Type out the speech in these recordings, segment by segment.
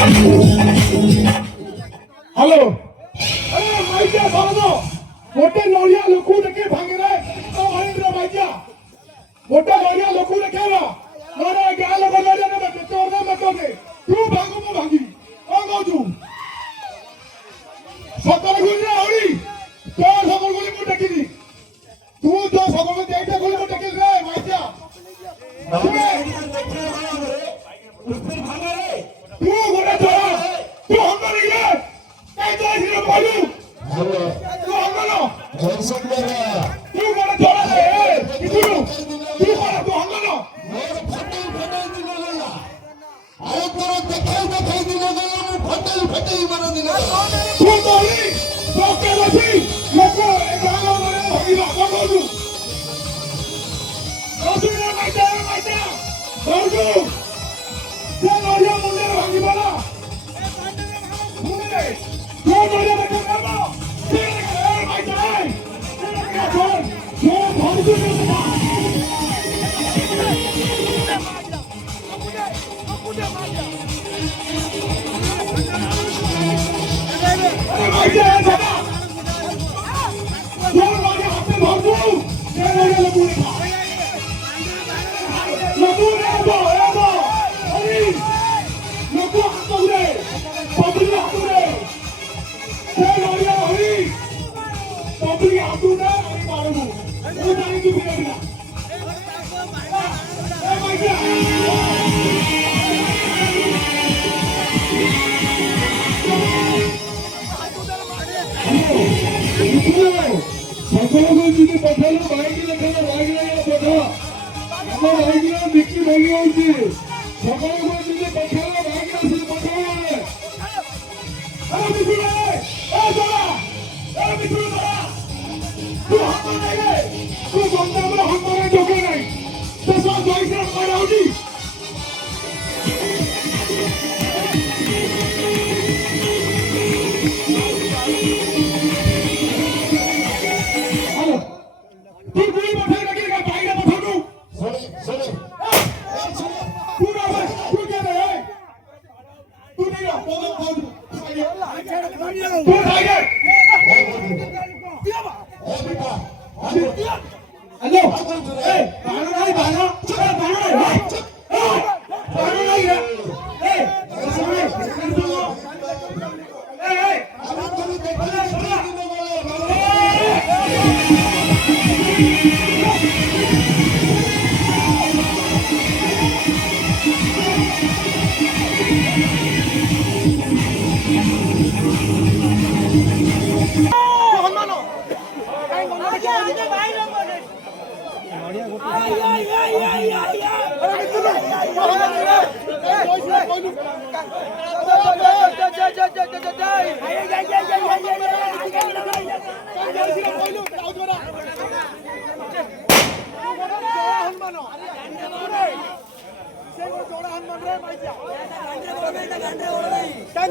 hello अरे माइजा सालो मोटे नौलिया लोकू देखे भागे रे तो हरिंद्र माइजा मोटे नौलिया लोकू देखे ना मारे क्या लोग नौलिया ने बैठे तोड़ दे तू भागो मैं भागी ओ गौतू सकल गुली हरी तो सकल गुली मुझे किनी तू तो सकल गुली देखते गुली मुझे किनी रे माइजा तू गोटे चला तू हम नहीं रे काय तो इसने बोलू तू हम ना तू गोटे चला रे कितु तू कौन तू हम ना आयो तोर देखाई दिनो गलो फटई मार दिनो तू बोली तो के बसी लोको ए गालो मारे भागीला गगोदू गगोदू रे माइटा गगोदू ते नरिया मुंडे भागी बाला मुंडे तो नरिया देखो करबो ते ए माइटा ते कोन जो भागू সকলকে যদি পাঠালো বাইকে লেখানো বাইক পাঠা আমার বাইক বিক্রি ভেঙে হয়েছে সকলকে যদি পাঠালো বাইক আসলে পাঠাবো তুই হাত নাই তুই গন্ডামের হাত মারা চোখে নাই তো সব জয়শ্রাম করা উঠি तू गुली पठाई लगी का बाइक पठा दूं सुन तू ना बस तू क्या रे तू नहीं ना बोलो बोल तू आगे ओ बेटा हेलो ए बानो नहीं बानो नहीं है ए सुनो ए अब तुम देखो सुनो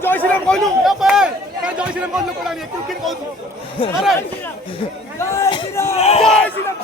जयश्रीराम कहलु जयश्रीराम कहलु कोडानी क्रिकेट कहू अरे जय श्रीराम